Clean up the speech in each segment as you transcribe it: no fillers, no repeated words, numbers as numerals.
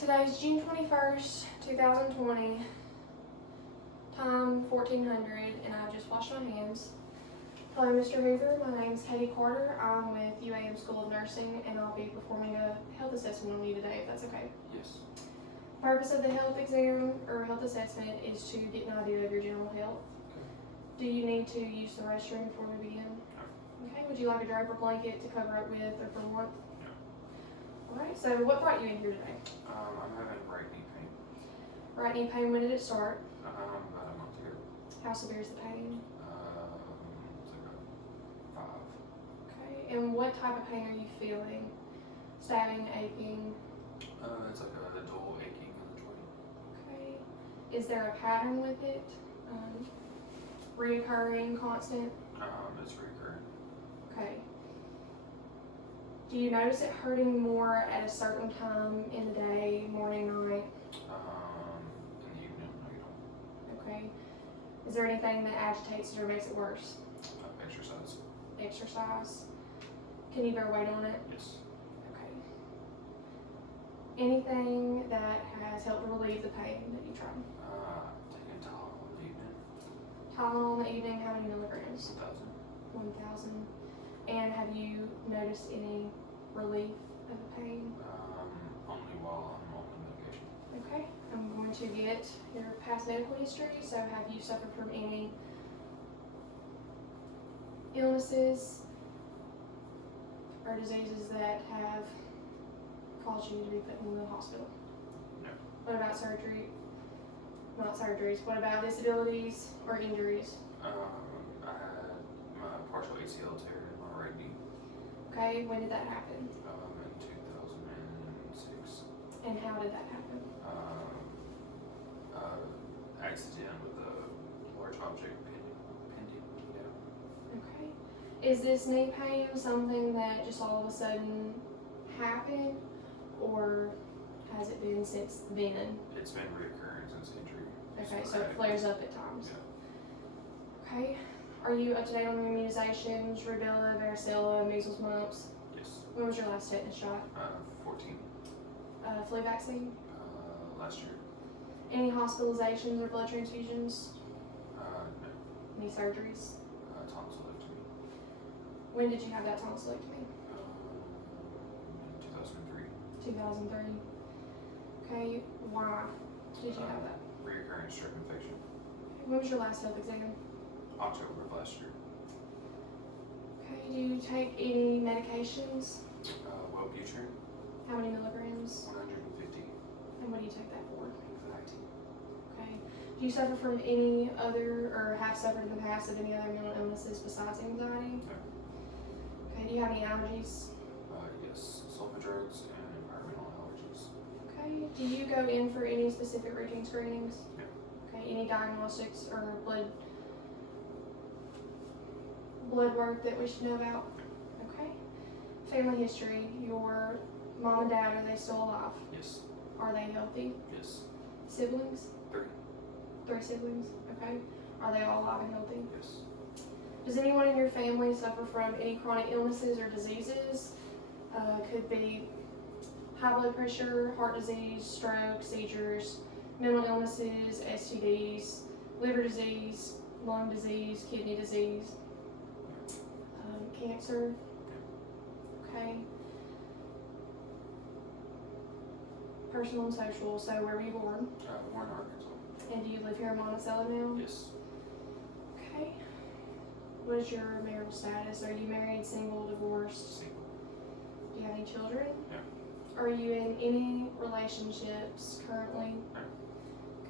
Today's June 21st, 2020, time 1400, and I've just washed my hands. Hello, Mr. Hoover. My name's Katie Carter. I'm with UAM School of Nursing, and I'll be performing a health assessment on you today, if that's okay. Yes. The purpose of the health exam or health assessment is to get an idea of your general health. Okay. Do you need to use the restroom before we begin? No. Okay. Would you like a drape or blanket to cover up with or for warmth? No. Alright, so what brought you in here today? I'm having right knee pain. Right knee pain, when did it start? About a month ago. How severe is the pain? It's like a 5. Okay, and what type of pain are you feeling? Stabbing, aching? It's like a dull aching in the joint. Okay. Is there a pattern with it? Reoccurring, constant? It's recurrent. Okay. Do you notice it hurting more at a certain time in the day, morning, night? In the evening, no, you don't. Okay. Is there anything that agitates it or makes it worse? Exercise. Exercise? Can you bear weight on it? Yes. Okay. Anything that has helped relieve the pain that you tried? Taking Tylenol in the evening. Tylenol in the evening, how many milligrams? 1,000. 1,000. And have you noticed any relief of the pain? Only while I'm on the medication. Okay, I'm going to get your past medical history. So have you suffered from any illnesses or diseases that have caused you to be put in the hospital? No. What about surgery? Not surgeries. What about disabilities or injuries? I had my partial ACL tear in my right knee. Okay, when did that happen? In 2006. And how did that happen? Accident with a large object pending down. Okay. Is this knee pain something that just all of a sudden happened, or has it been since then? It's been reoccurring since injury. Okay, so it flares up at times. Yeah. Okay. Are you up to date on your immunizations, rubella, varicella, measles, mumps? Yes. When was your last tetanus shot? 14. Flu vaccine? Last year. Any hospitalizations or blood transfusions? No. Any surgeries? Tonsillectomy. When did you have that tonsillectomy? In 2003. 2003. Okay, why did you have that? Reoccurring strep infection. When was your last health exam? October of last year. Okay, do you take any medications? Wellbutrin. How many milligrams? 150. And what do you take that for? Anxiety. Okay. Do you suffer from any other, or have suffered in the past of any other mental illnesses besides anxiety? No. Okay, do you have any allergies? Yes. Sulfa drugs and environmental allergies. Okay, do you go in for any specific routine screenings? No. Okay, any diagnostics or blood work that we should know about? Okay. Family history, your mom and dad, are they still alive? Yes. Are they healthy? Yes. Siblings? 3. 3 siblings? Okay. Are they all alive and healthy? Yes. Does anyone in your family suffer from any chronic illnesses or diseases? Could be high blood pressure, heart disease, stroke, seizures, mental illnesses, STDs, liver disease, lung disease, kidney disease, cancer. Okay. Personal and social. So where were you born? Warren, Arkansas. And do you live here in Monticello now? Yes. Okay. What is your marital status? Are you married, single, divorced? Single. Do you have any children? No. Are you in any relationships currently? No.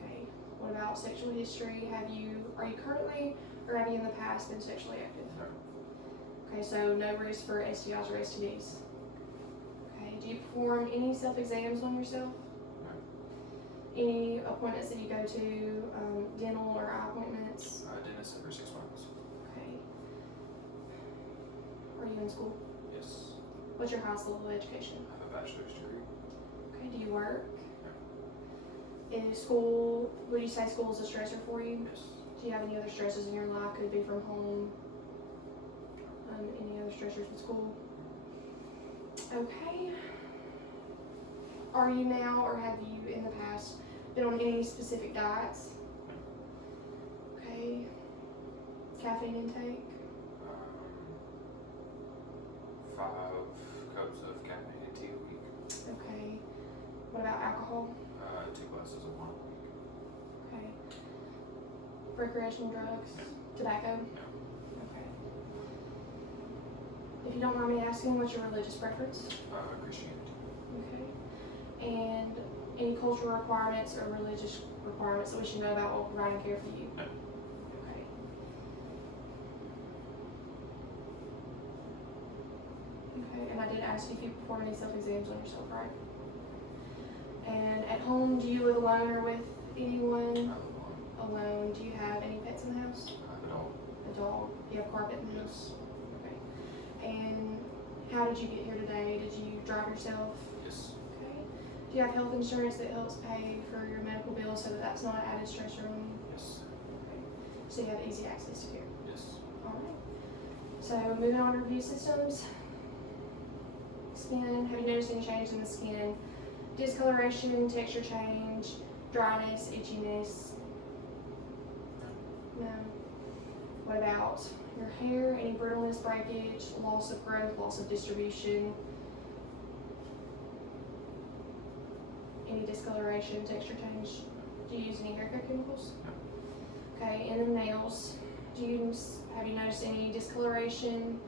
Okay. What about sexual history? Are you currently, or have you in the past been sexually active? No. Okay, so no risk for STIs or STDs. Okay. Do you perform any self-exams on yourself? No. Any appointments that you go to, dental or eye appointments? Dentist every 6 months. Okay. Are you in school? Yes. What's your highest level of education? I have a bachelor's degree. Okay, do you work? Is school, would you say school is a stressor for you? Yes. Do you have any other stresses in your life? Could be from home, any other stressors with school? Okay. Are you now, or have you in the past been on any specific diets? Okay. Caffeine intake? 5 cups of caffeinated tea a week. Okay. What about alcohol? 2 glasses of wine a week. Okay. Recreational drugs? Tobacco? No. Okay. If you don't mind me asking, what's your religious preference? Christianity. Okay. And any cultural requirements or religious requirements that we should know about while providing care for you? No. Okay. Okay, and I did ask you if you perform any self-exams on yourself, right? And at home, do you live alone or with anyone? I live alone. Alone. Do you have any pets in the house? I have a dog. A dog? Do you have carpet in the house? Yes. Okay. And how did you get here today? Did you drive yourself? Yes. Okay. Do you have health insurance that helps pay for your medical bills so that that's not an added stressor on you? Yes. Okay. So you have easy access to care. Yes. Alright. So moving on to review systems. Skin. Have you noticed any change in the skin? Discoloration, texture change, dryness, itchiness? No. What about your hair? Any brittleness, breakage, loss of growth, loss of distribution? Any discoloration, texture change? Do you use any hair care chemicals? No. Okay, and then nails. Have you noticed any discoloration,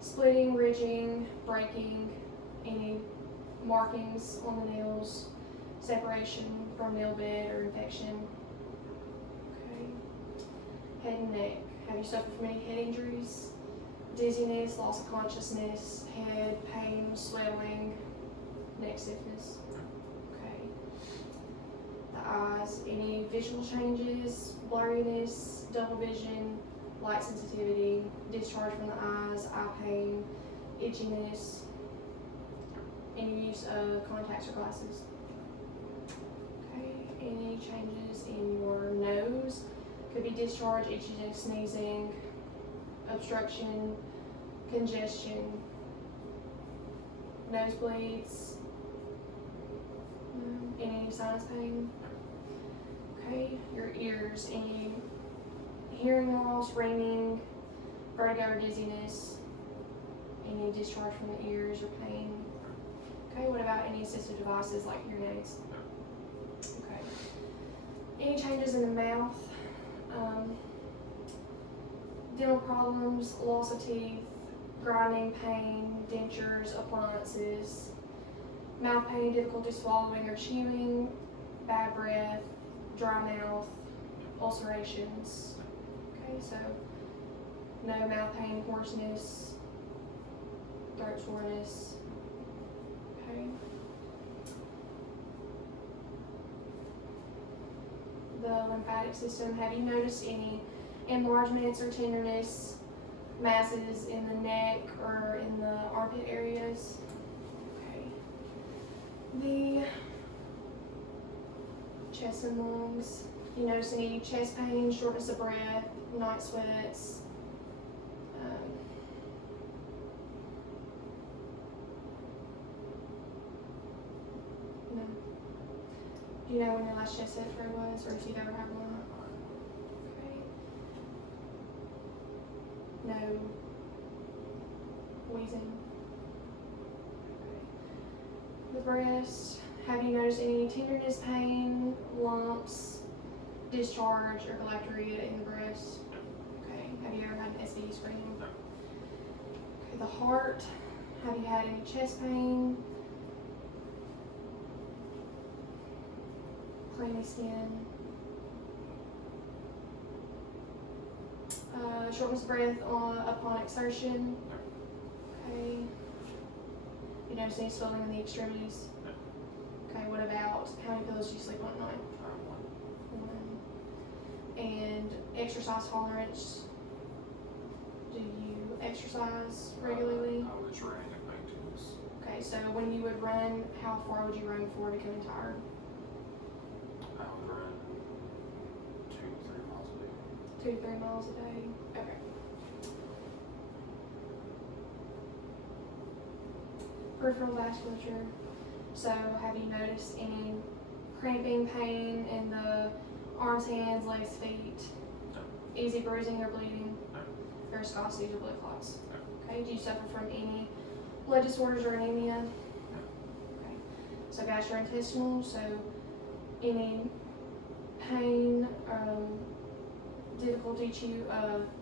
splitting, ridging, breaking, any markings on the nails, separation from nail bed or infection? Okay. Head and neck. Have you suffered from any head injuries? Dizziness, loss of consciousness, head pain, swelling, neck stiffness? Okay. The eyes. Any visual changes, blurriness, double vision, light sensitivity, discharge from the eyes, eye pain, itchiness? Any use of contacts or glasses? Okay. Any changes in your nose? Could be discharge, itchiness, sneezing, obstruction, congestion, nosebleeds, any sinus pain? Okay. Your ears, any hearing loss, ringing, vertigo or dizziness, any discharge from the ears or pain? Okay, what about any assistive devices like hearing aids? Okay. Any changes in the mouth? Dental problems, loss of teeth, grinding, pain, dentures, appliances, mouth pain, difficulty swallowing or chewing, bad breath, dry mouth, ulcerations? Okay, so no mouth pain, hoarseness, throat soreness. Okay. The lymphatic system. Have you noticed any enlargements or tenderness, masses in the neck or in the armpit areas? Okay. The chest and lungs. You notice any chest pain, shortness of breath, night sweats? No. Do you know when your last chest X-ray was, or if you've ever had one? Okay. No wheezing. Okay. The breast. Have you noticed any tenderness, pain, lumps, discharge, or galactorrhea in the breast? Okay. Have you ever had an STD screening? No. Okay. The heart. Have you had any chest pain? Clammy skin? Shortness of breath upon exertion? Okay. You notice any swelling in the extremities? Okay, what about how many pillows do you sleep on at night? One. And exercise tolerance? Do you exercise regularly? I was running at maintenance. Okay, so when you would run, how far would you run before becoming tired? I would run 2-3 miles a day. 2-3 miles a day? Okay. Peripheral vasculature. So have you noticed any cramping, pain in the arms, hands, legs, feet? No. Easy bruising or bleeding? No. Varicosities or blood clots? No. Okay, do you suffer from any blood disorders or anemia? Okay, so gastrointestinal, so any pain, difficulty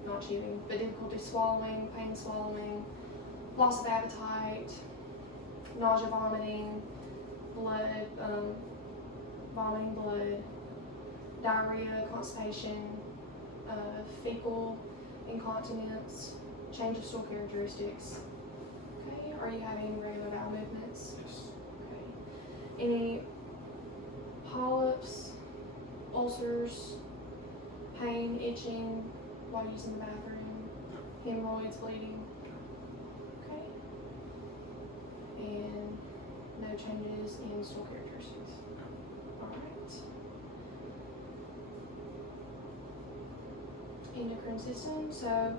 not chewing, but difficulty swallowing, pain swallowing, loss of appetite, nausea, vomiting, blood, vomiting blood, diarrhea, constipation, fecal incontinence, change of stool characteristics. Okay, are you having regular bowel movements? Yes. Okay. Any polyps, ulcers, pain, itching while using the bathroom, hemorrhoids, bleeding? Okay. And no changes in stool characteristics? Alright. Endocrine system, so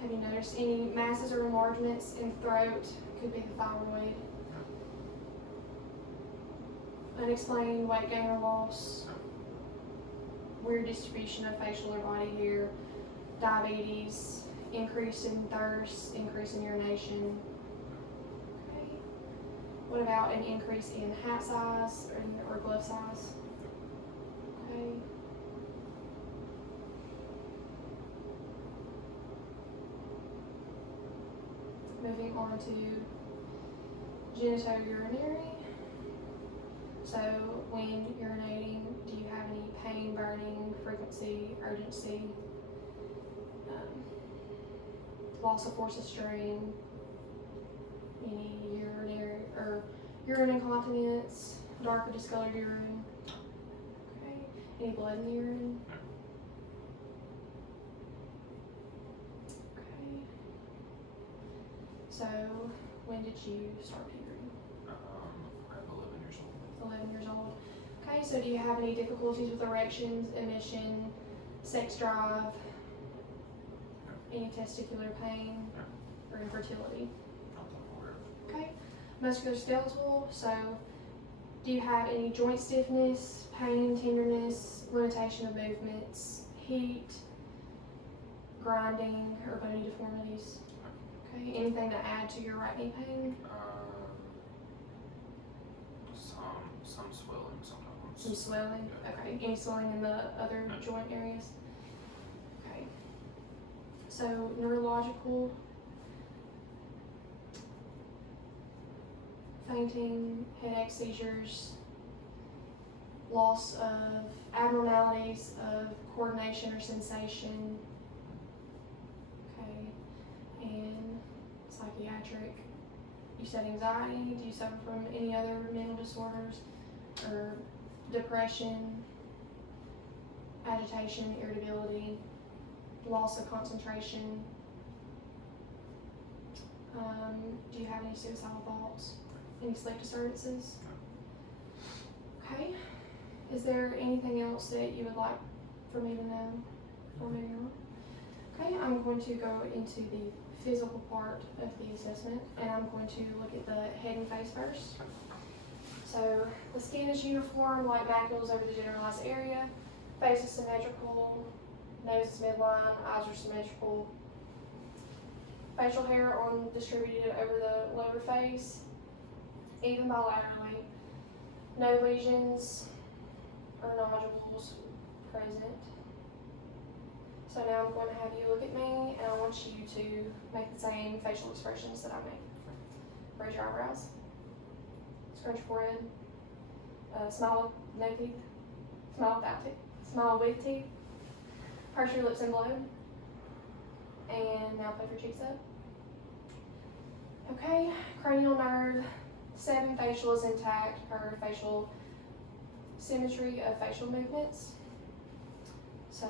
have you noticed any masses or enlargements in throat? Could be the thyroid. Unexplained weight gain or loss. Weird distribution of facial or body hair. Diabetes. Increase in thirst. Increase in urination. Okay. What about an increase in hat size or glove size? Okay. Moving on to genitourinary. So when urinating, do you have any pain, burning, frequency, urgency, loss of force of strain, any urinary or urine incontinence, dark or discolored urine? Okay. Any blood in the urine? Okay. So when did you start puberty? I'm 11 years old. 11 years old. Okay, so do you have any difficulties with erections, emission, sex drive, any testicular pain, or infertility? Not that I'm aware of. Okay, musculoskeletal, so do you have any joint stiffness, pain, tenderness, limitation of movements, heat, grinding, or bony deformities? Okay, anything to add to your right knee pain? Some swelling sometimes. Some swelling? Okay, any swelling in the other joint areas? Okay. So neurological, fainting, headache, seizures, loss of abnormalities of coordination or sensation. Okay, and psychiatric. You said anxiety. Do you suffer from any other mental disorders or depression, agitation, irritability, loss of concentration? Do you have any suicidal thoughts? Any sleep disturbances? Okay. Is there anything else that you would like for me to know before moving on? Okay, I'm going to go into the physical part of the assessment, and I'm going to look at the head and face first. So the skin is uniform, light macules over the generalized area, face is symmetrical, nose is midline, eyes are symmetrical, facial hair distributed over the lower face, even bilaterally, no lesions or nodules present. So now I'm going to have you look at me, and I want you to make the same facial expressions that I make. Raise your eyebrows, scrunch your forehead, smile with no teeth, smile without teeth, smile with teeth, purse your lips and blow, and now puff your cheeks up. Okay, cranial nerve, 7 facial is intact per facial symmetry of facial movements. So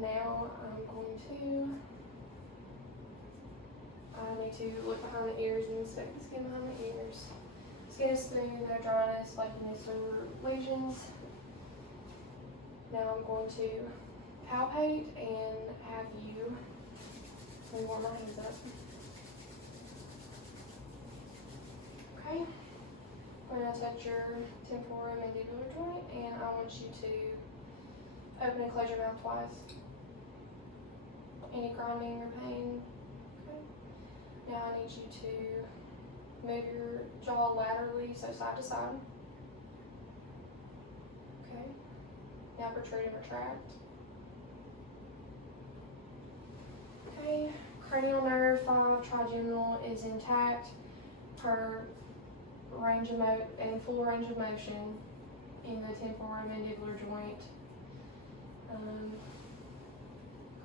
now I need to look behind the ears and inspect the skin behind the ears. Skin is smooth, no dryness, flakiness, or lesions. Now I'm going to palpate and have you, let me warm my hands up. Okay. I'm going to touch your temporomandibular joint, and I want you to open and close your mouth twice. Any grinding or pain? Okay. Now I need you to move your jaw laterally, so side to side. Okay. Now protrude and retract. Okay. Cranial nerve 5 trigeminal is intact per range of full range of motion in the temporomandibular joint.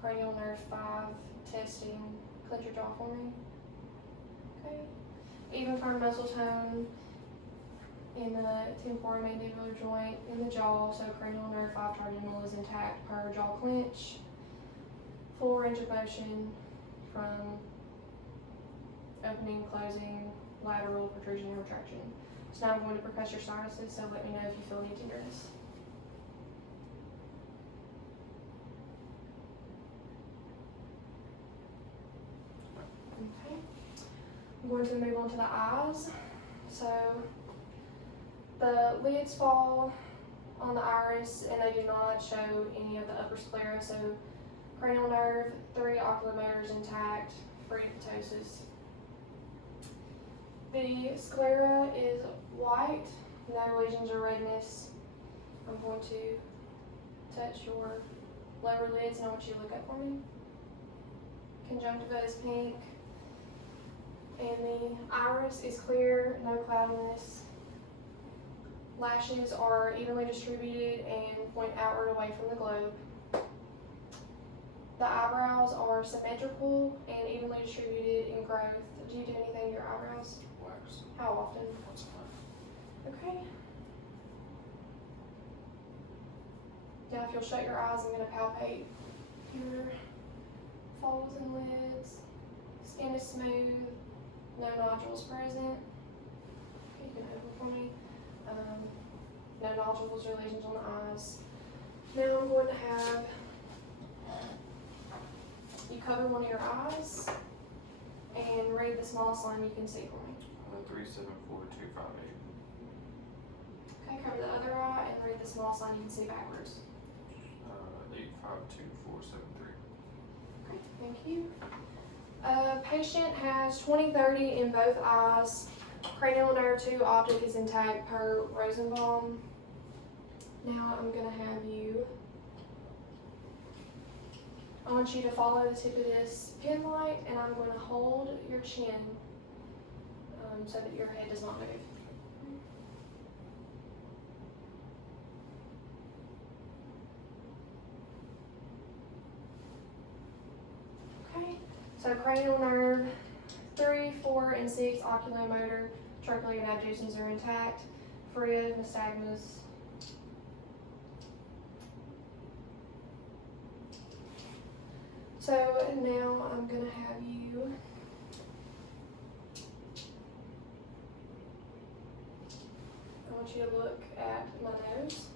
Cranial nerve 5 testing. Clench your jaw for me. Okay. Even firm muscle tone in the temporomandibular joint in the jaw, so cranial nerve 5 trigeminal is intact per jaw clench. Full range of motion from opening, closing, lateral, protrusion, and retraction. So now I'm going to percuss your sinuses, so let me know if you feel any tenderness. Okay. I'm going to move on to the eyes. So the lids fall on the iris and they do not show any of the upper sclera. So cranial nerve 3 oculomotor is intact, free of ptosis. The sclera is white, no lesions or redness. I'm going to touch your lower lids and I want you to look up for me. Conjunctiva is pink. And the iris is clear, no cloudiness. Lashes are evenly distributed and point outward away from the globe. The eyebrows are symmetrical and evenly distributed in growth. Do you do anything to your eyebrows? Wax. How often? Once a month. Okay. Now if you'll shut your eyes, I'm going to palpate your folds and lids. Skin is smooth, no nodules present. Okay, you can open for me. No nodules or lesions on the eyes. Now I'm going to have you cover one of your eyes and read the smallest line you can see for me. 374258. Okay, cover the other eye and read the smallest line you can see backwards. 852473. Okay, thank you. Patient has 20/30 in both eyes. Cranial nerve 2 optic is intact per Rosenbaum. Now I'm going to have you, I want you to follow the tip of this pin light and I'm going to hold your chin so that your head does not move. Okay, so cranial nerve 3, 4, and 6 oculomotor, trochlear and abducens are intact. Forea, nystagmus. So now I'm going to have you I want you to look at my nose.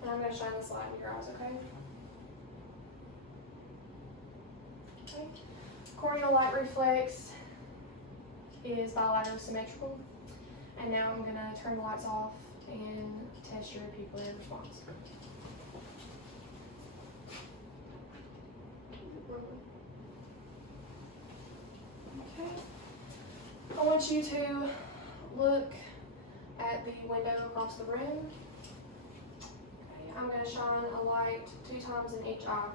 And I'm going to shine this light in your eyes, okay? Okay. Corneal light reflex is bilateral symmetrical. And now I'm going to turn the lights off and test your pupillary response. Okay. I want you to look at the window across the room. Okay. I'm going to shine a light 2 times in each eye.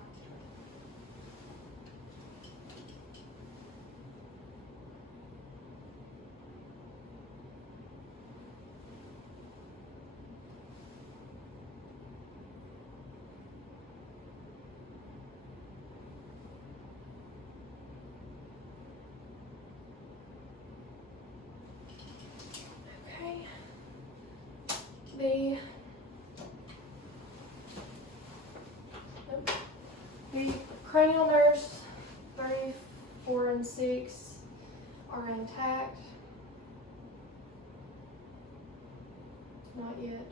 The cranial nerves 3, 4, and 6 are intact. Not yet,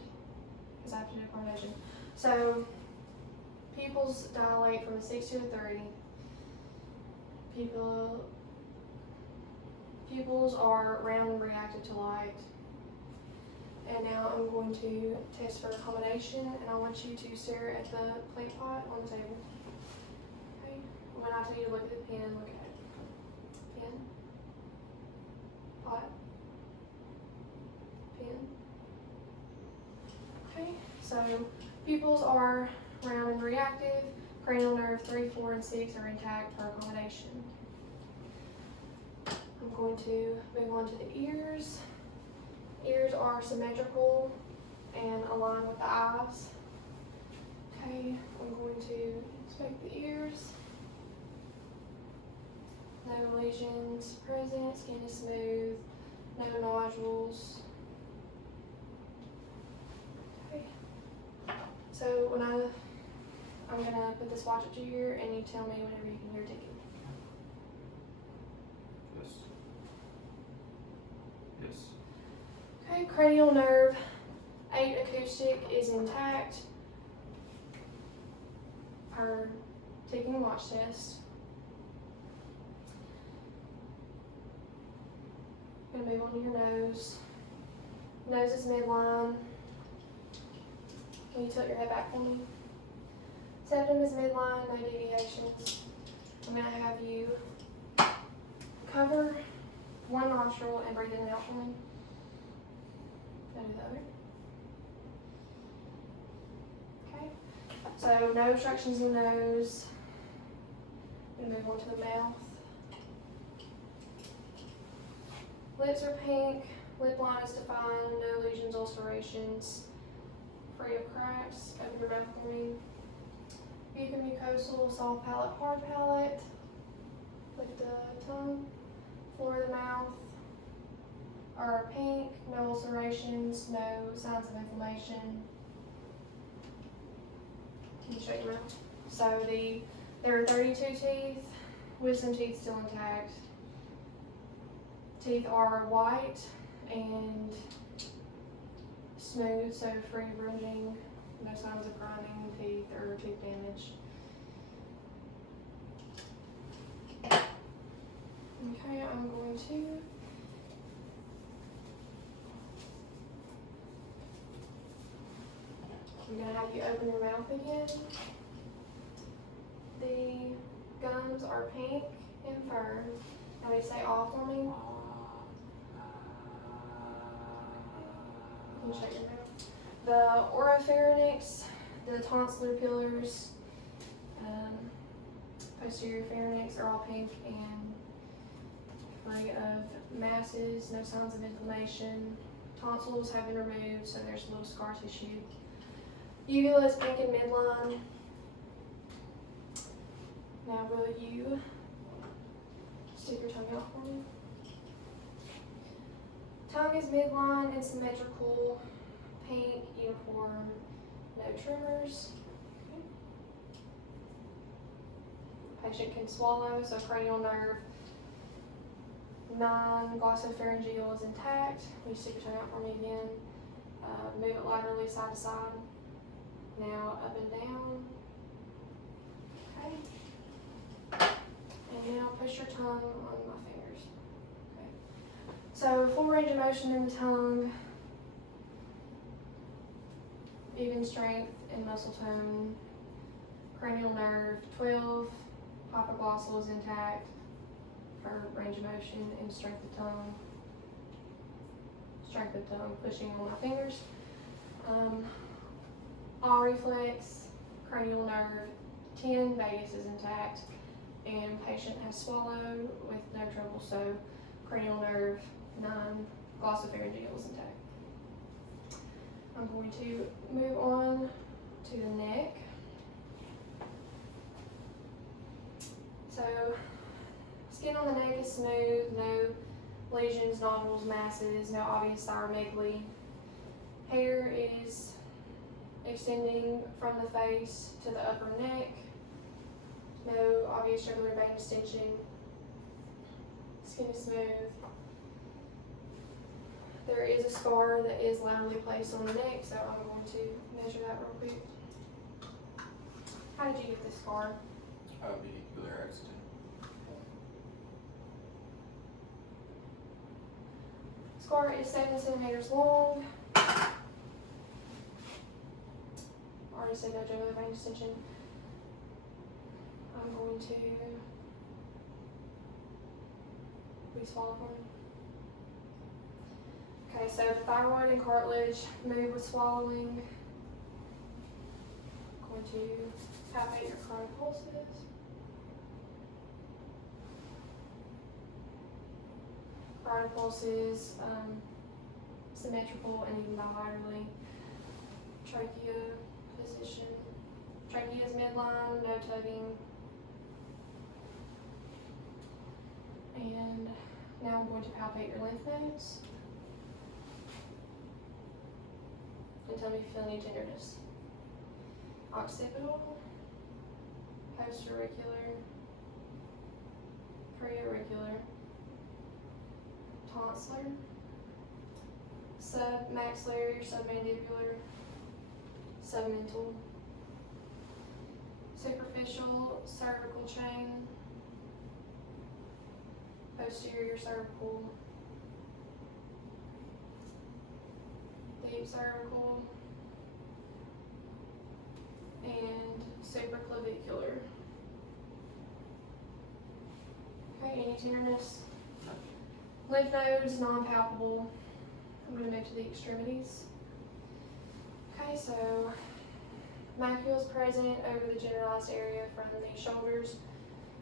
because I have to do a coronation. So pupils dilate from a 6 to a 3. Pupils are round and reactive to light. And now I'm going to test for accommodation, and I want you to stare at the plant pot on the table. Okay? When I tell you to look at the pen, look at it. Pen. Pot. Pen. Okay, so pupils are round and reactive. Cranial nerve 3, 4, and 6 are intact for accommodation. I'm going to move on to the ears. Ears are symmetrical and aligned with the eyes. Okay, I'm going to inspect the ears. No lesions present, skin is smooth, no nodules. Okay, so when I'm gonna put this watch up to your ear, and you tell me whenever you can hear ticking. Yes. Yes. Okay, cranial nerve 8 acoustic is intact per ticking watch test. Gonna move on to your nose. Nose is midline. Can you tilt your head back for me? Septum is midline, no deviations. I'm gonna have you cover one nostril and breathe in and out for me. Now do the other. Okay. So no obstructions in the nose. I'm gonna move on to the mouth. Lips are pink. Lip line is defined. No lesions, ulcerations. Free of cracks. Open your mouth for me. Mucomucosal, soft palate, hard palate. Look at the tongue. Floor of the mouth are pink, no ulcerations, no signs of inflammation. Can you shut your mouth? So there are 32 teeth, wisdom teeth still intact. Teeth are white and smooth, so free of bruising, no signs of grinding teeth or tooth damage. Okay, I'm going to I'm going to have you open your mouth again. The gums are pink and firm. Now you say off for me. Can you shut your mouth? The oropharynx, the tonsillar pillars, posterior pharynx are all pink and free of masses, no signs of inflammation. Tonsils have been removed, so there's a little scar tissue. Uvula is pink and midline. Now will you stick your tongue out for me? Tongue is midline and symmetrical, pink, uniform, no tremors. Patient can swallow, so cranial nerve 9, glossopharyngeal is intact. You stick your tongue out for me again. Move it laterally side to side. Now up and down. Okay. And now push your tongue on my fingers. Okay. So full range of motion in the tongue. Even strength and muscle tone. Cranial nerve 12. Hypoglossal is intact for range of motion and strength of tongue. Strength of tongue, pushing on my fingers. All reflex, cranial nerve 10, vagus is intact, and patient has swallowed with no trouble, so cranial nerve 9, glossopharyngeal is intact. I'm going to move on to the neck. So, skin on the neck is smooth, no lesions, nodules, masses, no obvious thyromegaly. Hair is extending from the face to the upper neck. No obvious jugular vein extension. Skin is smooth. There is a scar that is laterally placed on the neck, so I'm going to measure that real quick. How did you get this scar? Vehicular accident. part is 7 centimeters long. Already said no jugular vein extension. I'm going to re-swallow for me. Okay, so the thyroid and cartilage move with swallowing. I'm going to palpate your cardiac pulses. Cardiac pulses, symmetrical and even bilaterally. Trachea position. Trachea is midline, no tugging. And now I'm going to palpate your lymph nodes. And tell me if you feel any tenderness. Occipital, postauricular, preauricular, tonsillar, submaxillary or submandibular, submental, superficial cervical chain, posterior cervical, deep cervical, and supraclavicular. Okay, any tenderness? Lymph nodes, non-palpable. I'm going to move to the extremities. Okay, so macula is present over the generalized area from the shoulders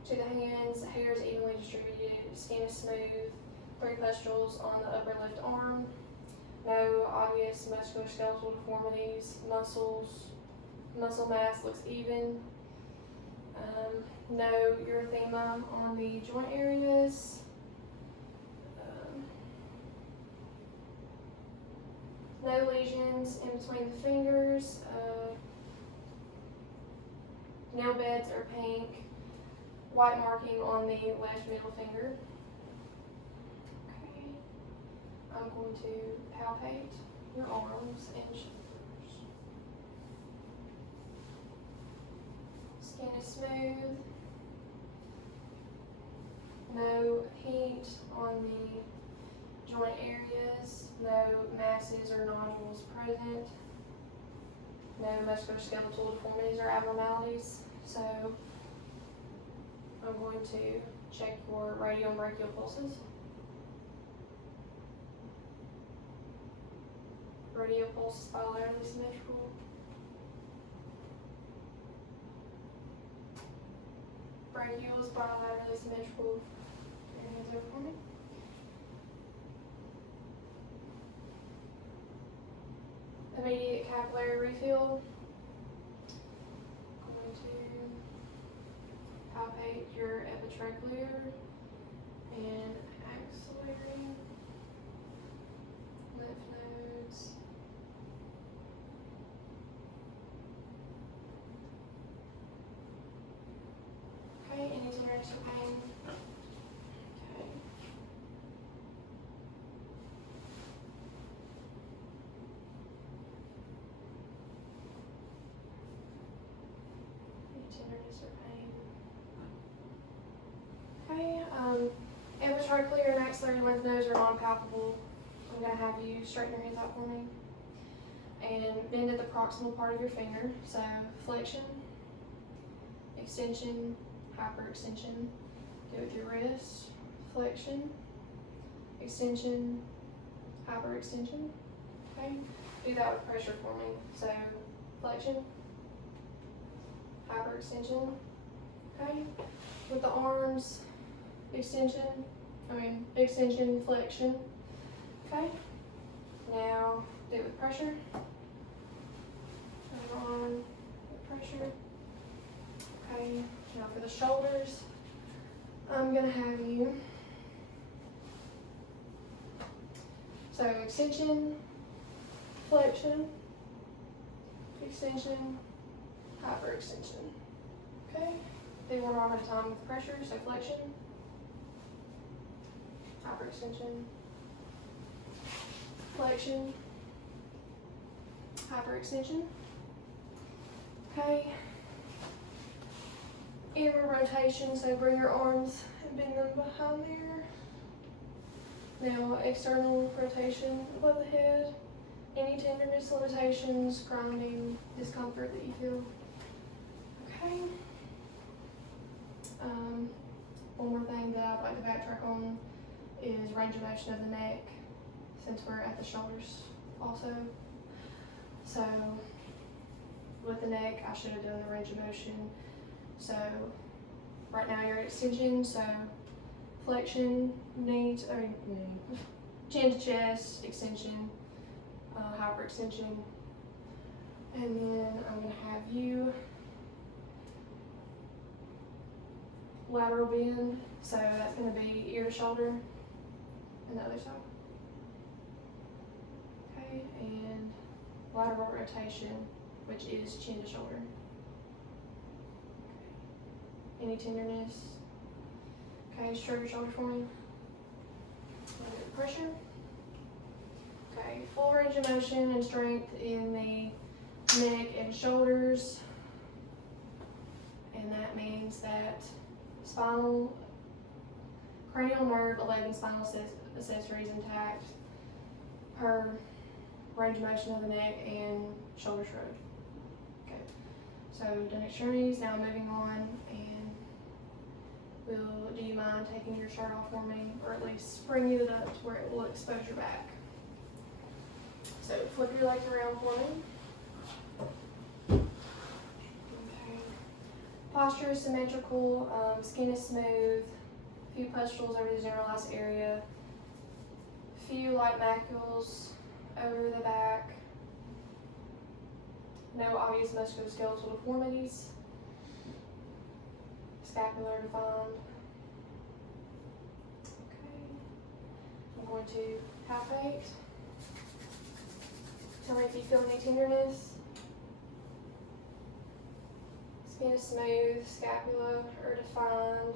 to the hands. Hair is evenly distributed. Skin is smooth. 3 pustules on the upper left arm. No obvious musculoskeletal deformities. Muscle mass looks even. No erythema on the joint areas. No lesions in between the fingers. Nail beds are pink. White marking on the left middle finger. Okay. I'm going to palpate your arms and shoulders. Skin is smooth. No heat on the joint areas. No masses or nodules present. No musculoskeletal deformities or abnormalities. So I'm going to check your radial and brachial pulses. Radial pulse is bilaterally symmetrical. Brachial is bilaterally symmetrical. Put your hands over for me. Immediate capillary refill. I'm going to palpate your epitrochlear and axillary lymph nodes. Okay, any tenderness or pain? Okay. Tenderness or pain. Okay, epitrochlear and axillary lymph nodes are non-palpable. I'm going to have you straighten your hands out for me. And bend at the proximal part of your finger. So flexion, extension, hyperextension. Do it with your wrist. Flexion, extension, hyperextension. Okay, do that with pressure for me. So flexion, hyperextension. Okay, with the arms, extension, flexion. Okay, now do it with pressure. Turn on with pressure. Okay, now for the shoulders, I'm gonna have you. So extension, flexion, extension, hyperextension. Okay, do one arm at a time with pressure. So flexion, hyperextension, flexion, hyperextension. Okay. Inward rotation, so bring your arms and bend them behind there. Now, external rotation above the head. Any tenderness, limitations, grinding, discomfort that you feel. Okay. One more thing that I'd like to backtrack on is range of motion of the neck, since we're at the shoulders also. So, with the neck, I should have done the range of motion. So, right now you're at extension, so flexion, chin to chest, extension, hyperextension, and then I'm going to have you lateral bend, so that's going to be ear to shoulder, and the other side. Okay, and lateral rotation, which is chin to shoulder. Okay. Any tenderness? Okay, stroke your shoulder for me. A little bit of pressure. Okay, full range of motion and strength in the neck and shoulders. And that means that spinal, cranial nerve, 11 spinal accessories intact per range of motion of the neck and shoulder shrug. Okay, so done extremities, now moving on, and do you mind taking your shirt off for me, or at least bringing it up to where it will expose your back? So flip your legs around for me. Okay. Posture is symmetrical, skin is smooth, few pustules over the generalized area, few light macules over the back, no obvious musculoskeletal deformities, scapular defined. Okay, I'm going to palpate. Tell me if you feel any tenderness. Skin is smooth, scapula are defined,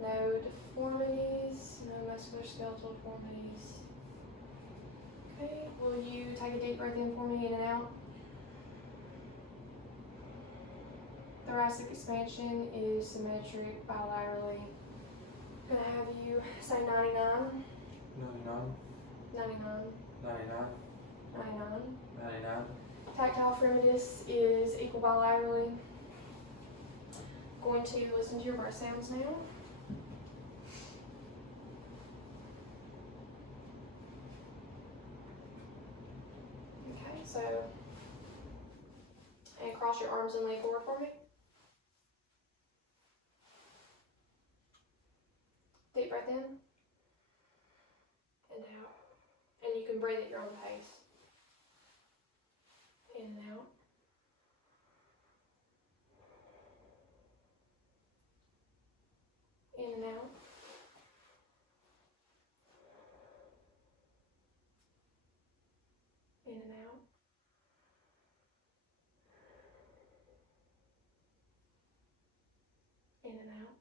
no deformities, no musculoskeletal deformities. Okay, will you take a deep breath in for me, in and out? Thoracic expansion is symmetric bilaterally. I'm gonna have you say 99. 99. 99. 99. 99. 99. Tactile fremitus is equal bilaterally. Going to listen to your breath sounds now. Okay, so, and cross your arms and lean forward for me. Deep breath in and out. And you can breathe at your own pace. In and out. In and out. In and out. In and out.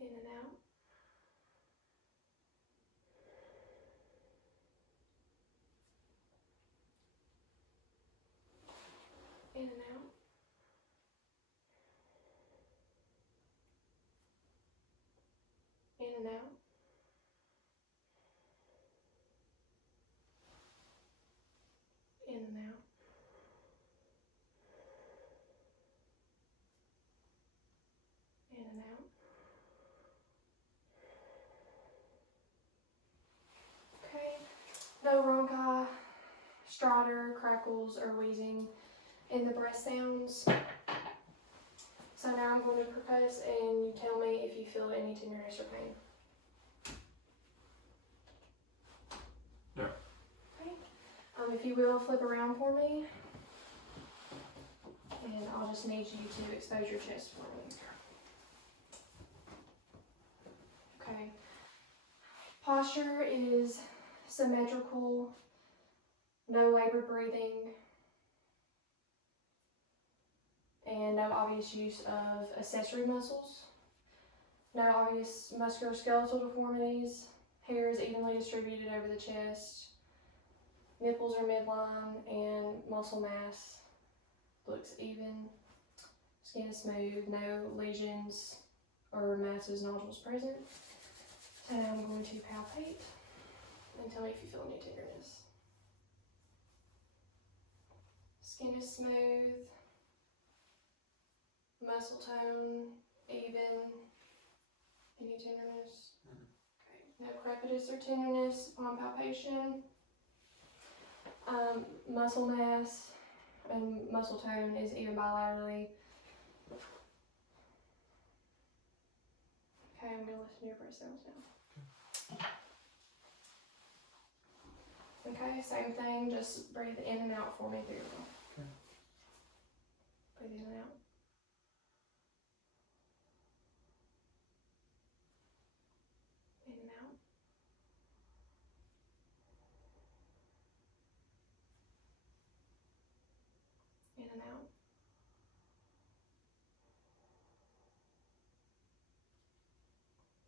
In and out. In and out. In and out. In and out. In and out. Okay. No rhonchi, stridor, crackles, or wheezing in the breath sounds. So now I'm going to percuss and you tell me if you feel any tenderness or pain. No. Okay. If you will, flip around for me. And I'll just need you to expose your chest for me. Okay. Posture is symmetrical, no labored breathing, and no obvious use of accessory muscles. No obvious musculoskeletal deformities. Hair is evenly distributed over the chest. Nipples are midline and muscle mass looks even. Skin is smooth, no lesions or masses, nodules present. So now I'm going to palpate and tell me if you feel any tenderness. Skin is smooth, muscle tone even. Any tenderness? Okay. No crepitus or tenderness upon palpation. Muscle mass and muscle tone is even bilaterally. Okay, I'm gonna listen to your breath sounds now. Okay, same thing, just breathe in and out for me through your mouth. Okay. Breathe in and out. In and out. In and out.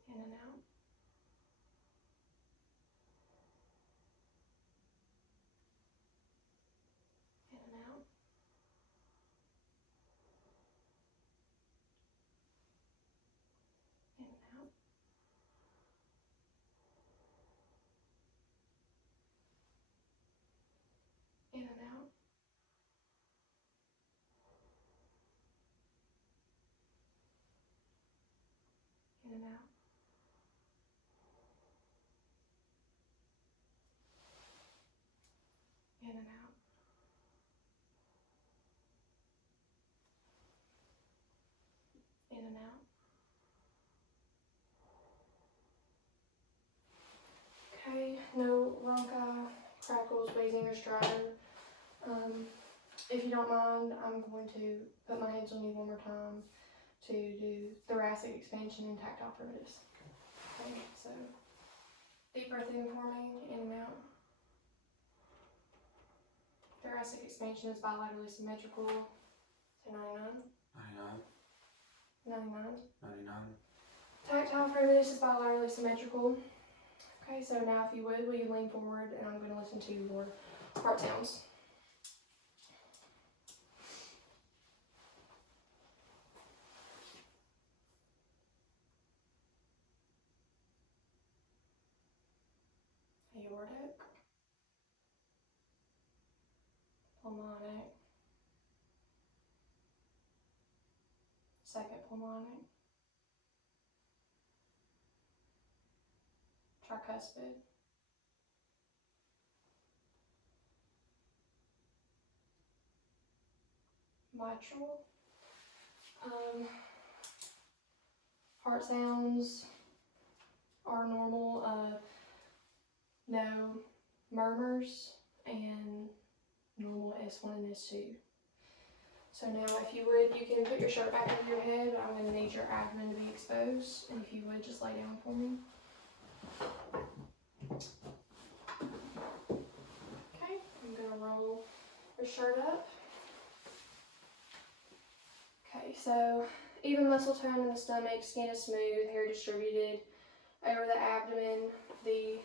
In and out. In and out. In and out. In and out. In and out. In and out. In and out. Okay, no rhonchi, crackles, wheezing, or stridor. If you don't mind, I'm going to put my hands on you one more time to do thoracic expansion and tactile primitus. Okay, so deep breath in for me, in and out. Thoracic expansion is bilaterally symmetrical. So 99. 99, 99. 99. Tactile primitus is bilaterally symmetrical. Okay, so now if you would, will you lean forward and I'm going to listen to your heart sounds. Aortic, pulmonic, second pulmonic, tricuspid, mitral. Heart sounds are normal, no murmurs, and normal S1 and S2. So now if you would, you can put your shirt back over your head, but I'm going to need your abdomen to be exposed, and if you would, just lay down for me. Okay, I'm going to roll your shirt up. Okay, so even muscle tone in the stomach, skin is smooth, hair distributed over the abdomen. The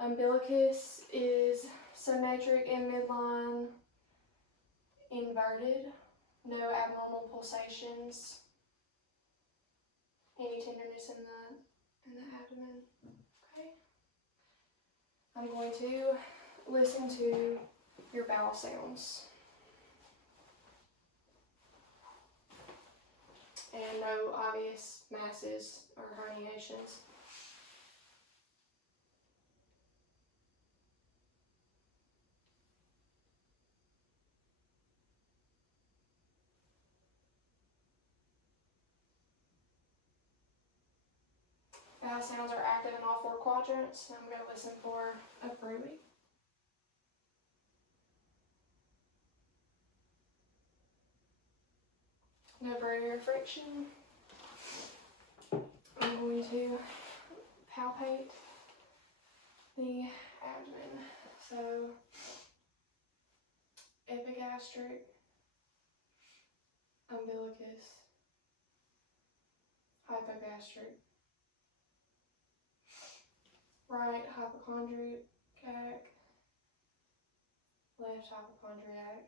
umbilicus is symmetric in midline, inverted, no abnormal pulsations. Any tenderness in the abdomen. Okay. I'm going to listen to your bowel sounds. And no obvious masses or herniations. Bowel sounds are active in all 4 quadrants. I'm going to listen for a breathing. No barrier friction. I'm going to palpate the abdomen. So, epigastric, umbilicus, hypogastric, right hypochondriac, left hypochondriac,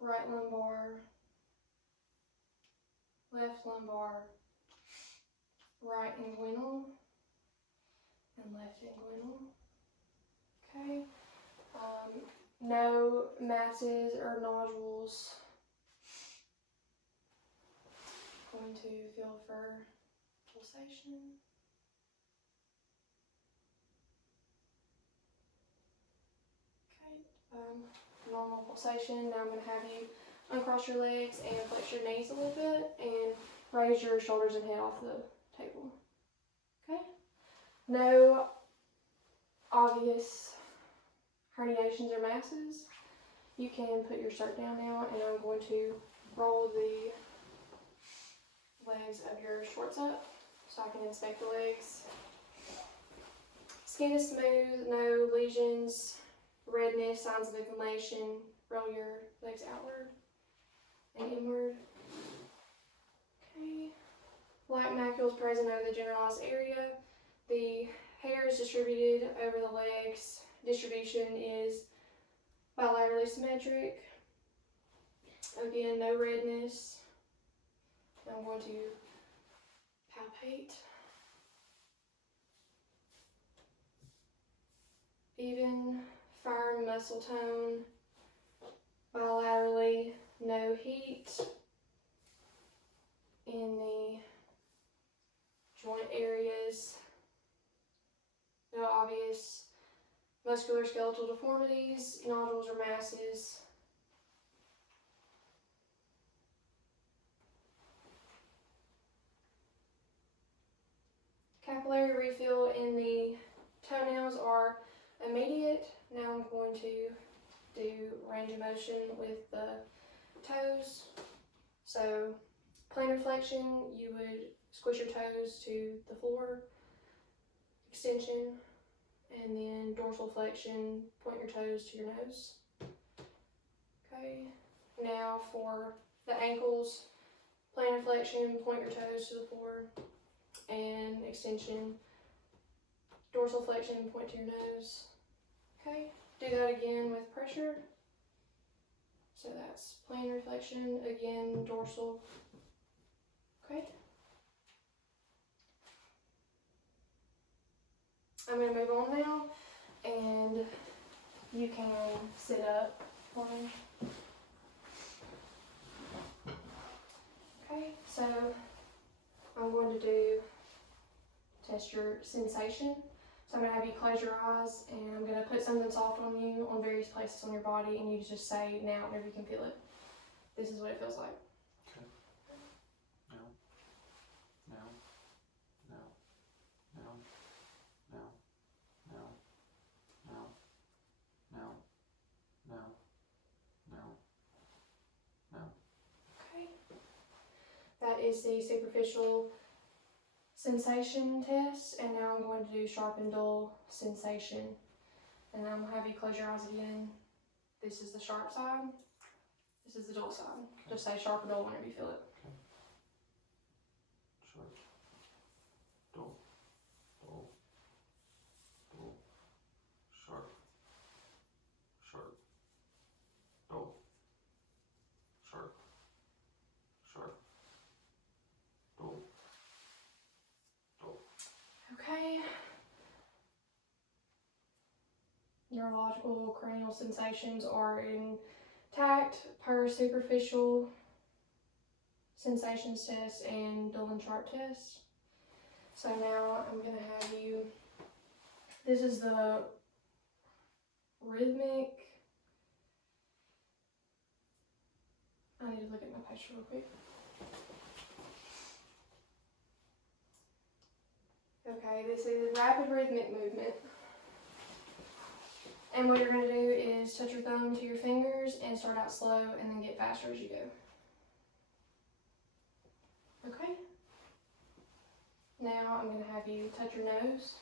right lumbar, left lumbar, right inguinal, and left inguinal. Okay. No masses or nodules. Going to feel for pulsation. Okay. Normal pulsation. Now I'm going to have you uncross your legs and flex your knees a little bit and raise your shoulders and head off the table. Okay. No obvious herniations or masses. You can put your shirt down now, and I'm going to roll the legs of your shorts up so I can inspect the legs. Skin is smooth, no lesions, redness, signs of inflammation. Roll your legs outward and inward. Okay. Black macules present over the generalized area. The hair is distributed over the legs. Distribution is bilaterally symmetric. Again, no redness. I'm going to palpate. Even, firm muscle tone. Bilaterally, no heat in the joint areas. No obvious musculoskeletal deformities, nodules, or masses. Capillary refill in the toenails are immediate. Now I'm going to do range of motion with the toes. So plantar flexion, you would squish your toes to the floor. Extension. And then dorsal flexion, point your toes to your nose. Okay. Now for the ankles, plantar flexion, point your toes to the floor. And extension, dorsal flexion, point to your nose. Okay. Do that again with pressure. So that's plantar flexion, again dorsal. Okay. I'm going to move on now, and you can sit up for me. Okay, so I'm going to test your sensation. So I'm going to have you close your eyes, and I'm going to put something soft on you on various places on your body, and you just say now whenever you can feel it. This is what it feels like. Okay. No. No. No. No. No. No. No. No. No. No. No. Okay. That is the superficial sensation test, and now I'm going to do sharp and dull sensation. And I'm going to have you close your eyes again. This is the sharp side. This is the dull side. Okay. Just say sharp or dull whenever you feel it. Okay. Sharp. Dull. Dull. Dull. Sharp. Sharp. Dull. Sharp. Sharp. Dull. Dull. Okay. Neurological cranial sensations are intact per superficial sensations test and dull and sharp test. So now I'm going to have you, this is the rhythmic, I need to look at my picture real quick. Okay, this is rapid rhythmic movement. And what you're going to do is touch your thumb to your fingers and start out slow and then get faster as you go. Okay? Now I'm going to have you touch your nose,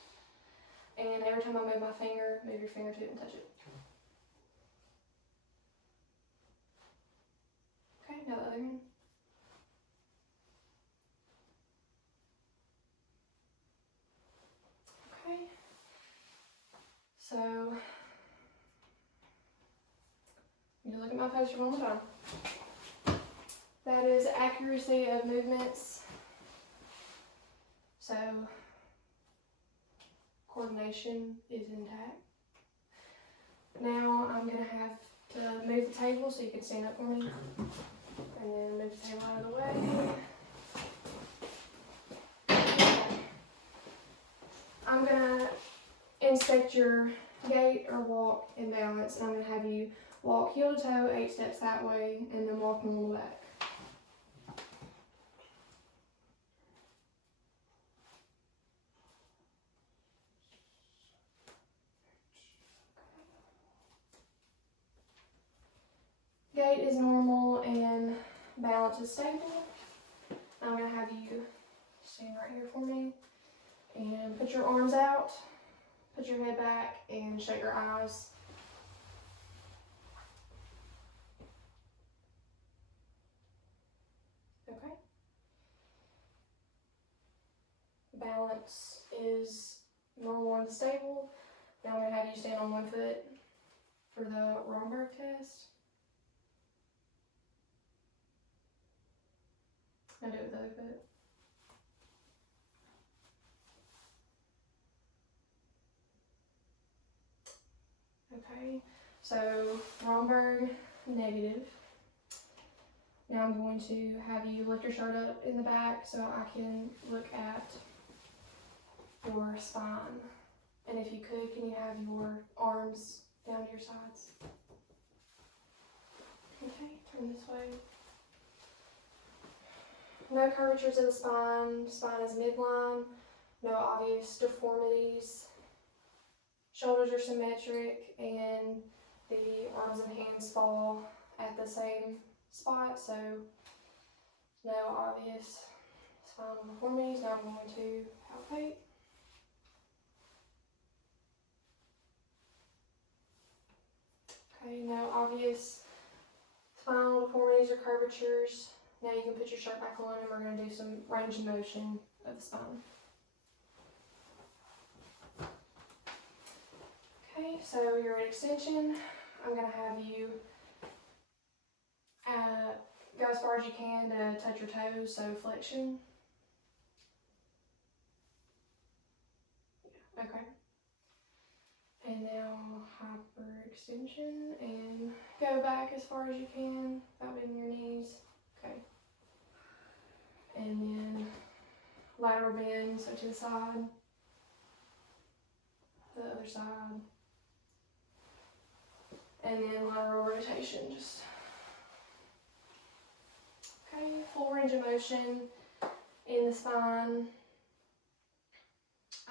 and every time I move my finger, move your fingertip and touch it. Okay, now the other hand. Okay. So, you look at my poster one more time. That is accuracy of movements. So coordination is intact. Now I'm gonna have to move the table so you can stand up for me. And then move the table out of the way. I'm gonna inspect your gait or walk and balance. And I'm gonna have you walk heel to toe 8 steps that way and then walk normal back. Gait is normal and balance is stable. I'm gonna have you stand right here for me and put your arms out, put your head back and shut your eyes. Okay. Balance is normal and stable. Now I'm gonna have you stand on one foot for the Romberg test. Now do it with the other foot. Okay, so Romberg negative. Now I'm going to have you lift your shirt up in the back so I can look at your spine. And if you could, can you have your arms down to your sides? Okay, turn this way. No curvatures of the spine. Spine is midline. No obvious deformities. Shoulders are symmetric and the arms and hands fall at the same spot, so no obvious spinal deformities. Now I'm going to palpate. Okay, no obvious spinal deformities or curvatures. Now you can put your shirt back on and we're going to do some range of motion of the spine. Okay, so you're at extension. I'm going to have you go as far as you can to touch your toes, so flexion. Okay. And now hyperextension and go back as far as you can without bending your knees. Okay. And then lateral bend, so to the side, the other side. And then lateral rotation, just. Okay, full range of motion in the spine.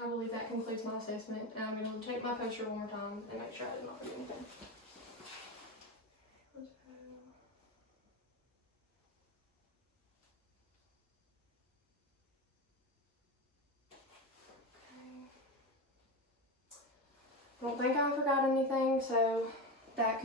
I believe that concludes my assessment. And I'm going to check my posture one more time and make sure I did not forget anything. I don't think I forgot anything, so that